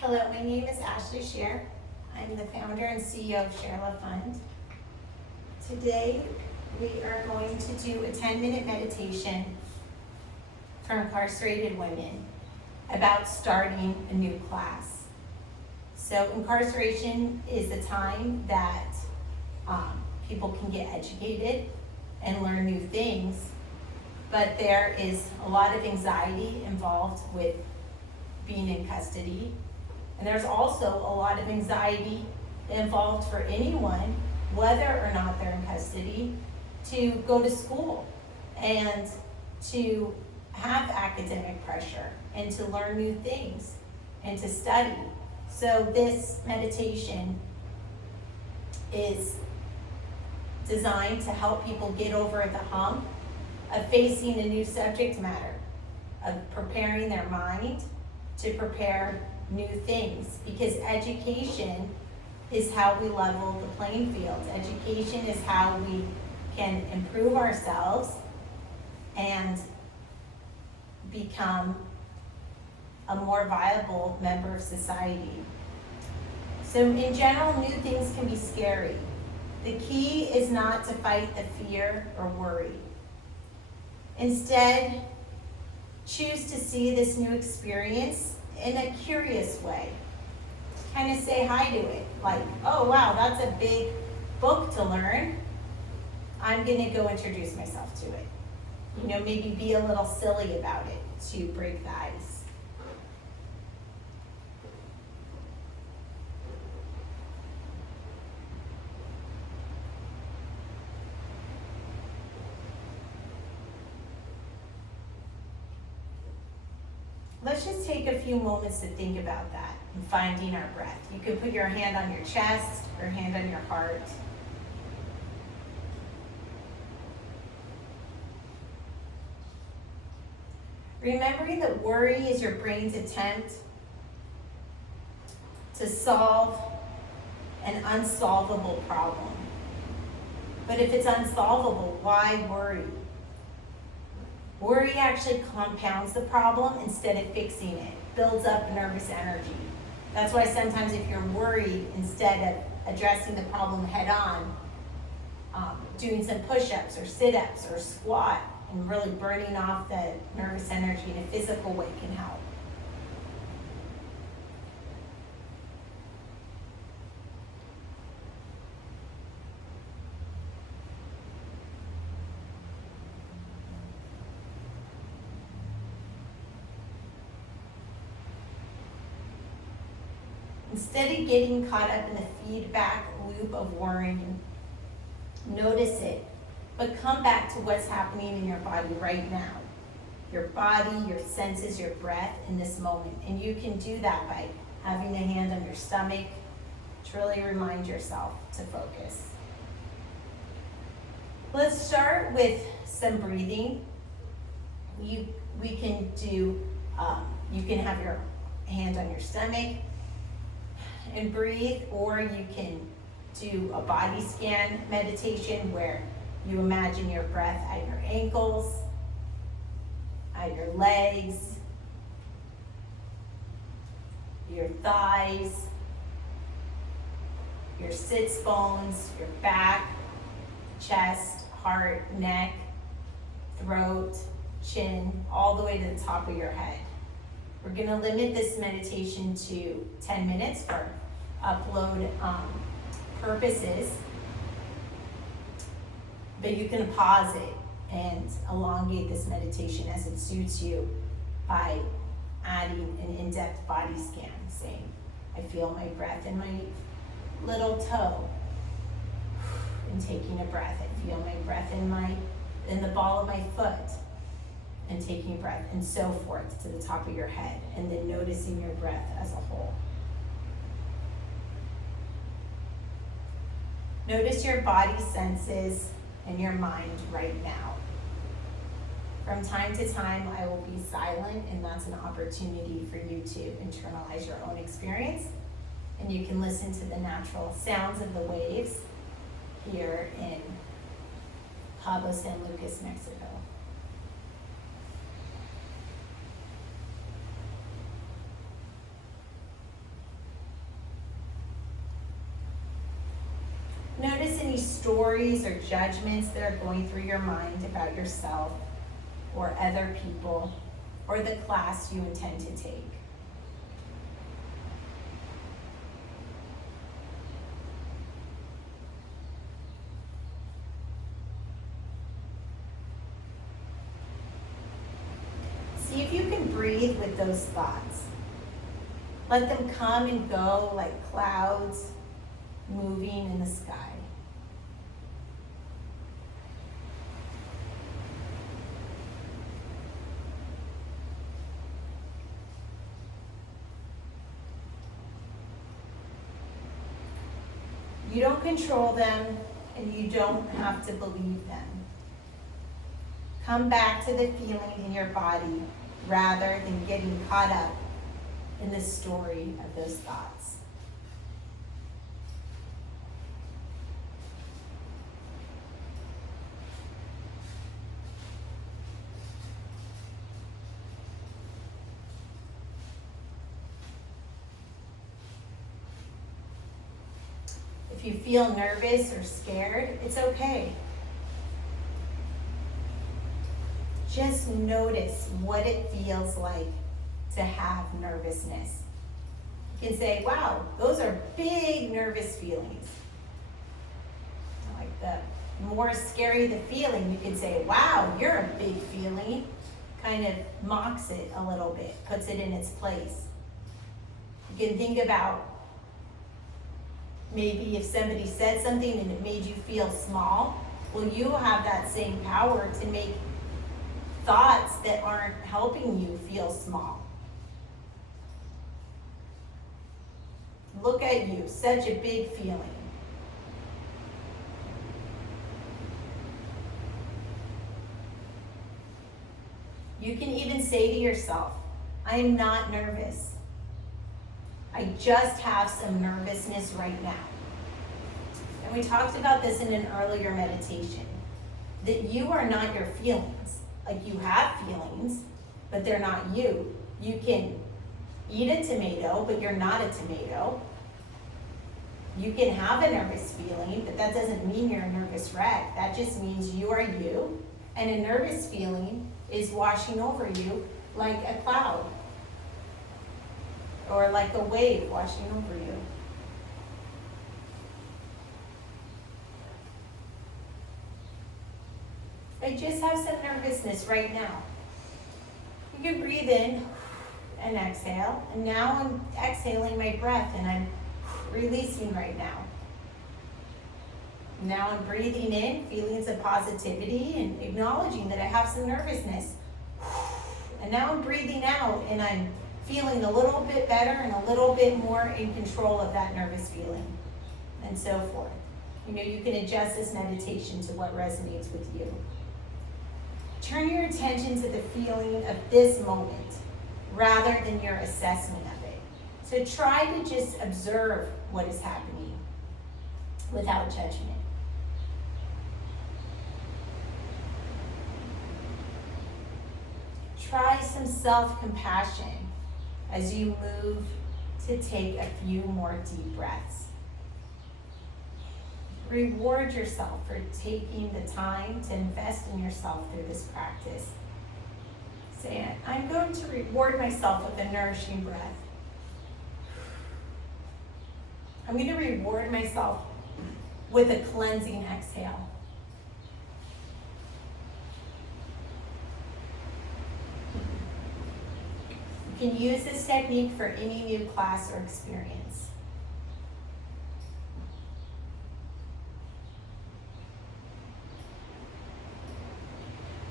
Hello, my name is Ashley Shear. I'm the founder and CEO of ShareLove.Fund. Today, we are going to do a 10-minute meditation for incarcerated women about starting a new class. So incarceration is a time that people can get educated and learn new things, but there is a lot of anxiety involved with being in custody. And there's also a lot of anxiety involved for anyone, whether or not they're in custody, to go to school and to have academic pressure and to learn new things and to study. So this meditation is designed to help people get over the hump of facing a new subject matter, of preparing their mind to prepare new things, because education is how we level the playing field. Education is how we can improve ourselves and become a more viable member of society. So in general, new things can be scary. The key is not to fight the fear or worry. Instead, choose to see this new experience in a curious way. Kind of say hi to it, like, oh wow, that's a big book to learn. I'm gonna go introduce myself to it. You know, maybe be a little silly about it to break the ice. Let's just take a few moments to think about that and finding our breath. You can put your hand on your chest or hand on your heart. Remembering that worry is your brain's attempt to solve an unsolvable problem. But if it's unsolvable, why worry? Worry actually compounds the problem instead of fixing it, builds up nervous energy. That's why sometimes if you're worried, instead of addressing the problem head on, doing some push-ups or sit-ups or squat and really burning off the nervous energy in a physical way can help. Instead of getting caught up in the feedback loop of worrying, notice it, but come back to what's happening in your body right now. Your body, your senses, your breath in this moment. And you can do that by having a hand on your stomach to really remind yourself to focus. Let's start with some breathing. You can have your hand on your stomach and breathe, or you can do a body scan meditation where you imagine your breath at your ankles, at your legs, your thighs, your sits bones, your back, chest, heart, neck, throat, chin, all the way to the top of your head. We're gonna limit this meditation to 10 minutes for upload purposes, but you can pause it and elongate this meditation as it suits you by adding an in-depth body scan, saying, I feel my breath in my little toe, and taking a breath. I feel my breath in the ball of my foot, and taking a breath, and so forth to the top of your head, and then noticing your breath as a whole. Notice your body senses and your mind right now. From time to time, I will be silent, and that's an opportunity for you to internalize your own experience, and you can listen to the natural sounds of the waves here in Cabo San Lucas, Mexico. any stories or judgments that are going through your mind about yourself or other people or the class you intend to take. See if you can breathe with those thoughts. Let them come and go like clouds moving in the sky. You don't control them, and you don't have to believe them. Come back to the feeling in your body rather than getting caught up in the story of those thoughts. If you feel nervous or scared, it's okay. Just notice what it feels like to have nervousness. You can say, wow, those are big nervous feelings. Like the more scary the feeling, you can say, wow, you're a big feeling. Kind of mocks it a little bit, puts it in its place. You can think about maybe if somebody said something and it made you feel small, well, you have that same power to make thoughts that aren't helping you feel small. Look at you, such a big feeling. You can even say to yourself, I'm not nervous. I just have some nervousness right now. And we talked about this in an earlier meditation, that you are not your feelings. Like you have feelings, but they're not you. You can eat a tomato, but you're not a tomato. You can have a nervous feeling, but that doesn't mean you're a nervous wreck. That just means you are you, and a nervous feeling is washing over you like a cloud or like a wave washing over you. I just have some nervousness right now. You can breathe in and exhale, and now I'm exhaling my breath and I'm releasing right now. Now I'm breathing in, feelings of positivity and acknowledging that I have some nervousness. And now I'm breathing out and I'm feeling a little bit better and a little bit more in control of that nervous feeling, and so forth. You know, you can adjust this meditation to what resonates with you. Turn your attention to the feeling of this moment rather than your assessment of it. So try to just observe what is happening without judgment. Try some self-compassion as you move to take a few more deep breaths. Reward yourself for taking the time to invest in yourself through this practice. Say, I'm going to reward myself with a nourishing breath. I'm going to reward myself with a cleansing exhale. You can use this technique for any new class or experience.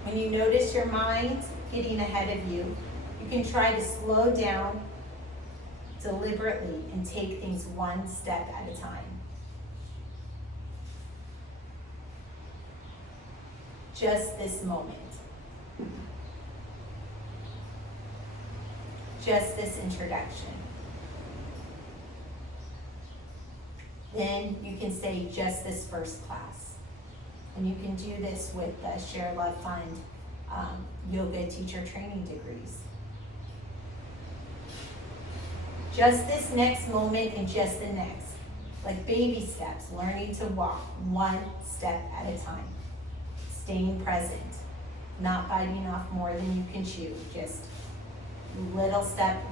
When you notice your mind getting ahead of you, you can try to slow down deliberately and take things one step at a time. Just this moment. Just this introduction. Then you can say just this first class. And you can do this with the ShareLove.Fund yoga teacher training degrees. Just this next moment and just the next. like baby steps, learning to walk one step at a time, staying present, not biting off more than you can chew, just little step,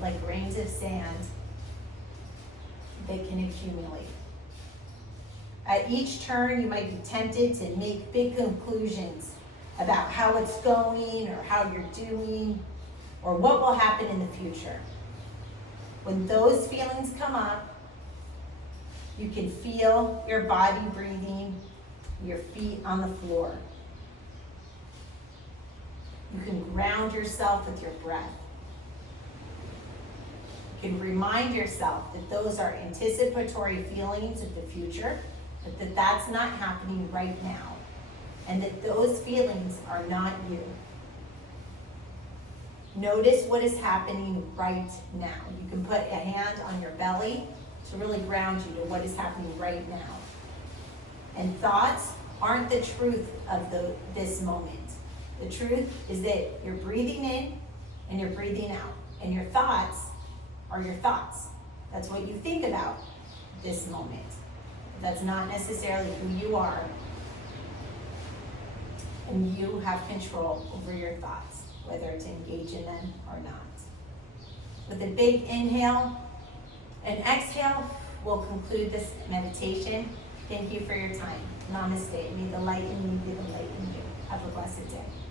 like grains of sand that can accumulate. At each turn, you might be tempted to make big conclusions about how it's going or how you're doing or what will happen in the future. When those feelings come up, you can feel your body breathing, your feet on the floor. You can ground yourself with your breath. You can remind yourself that those are anticipatory feelings of the future, but that's not happening right now, and that those feelings are not you. Notice what is happening right now. You can put a hand on your belly to really ground you to what is happening right now. And thoughts aren't the truth of this moment. The truth is that you're breathing in and you're breathing out. And your thoughts are your thoughts. That's what you think about this moment. That's not necessarily who you are. And you have control over your thoughts, whether to engage in them or not. With a big inhale and exhale, we'll conclude this meditation. Thank you for your time. Namaste. May the light in you be the light in you. Have a blessed day.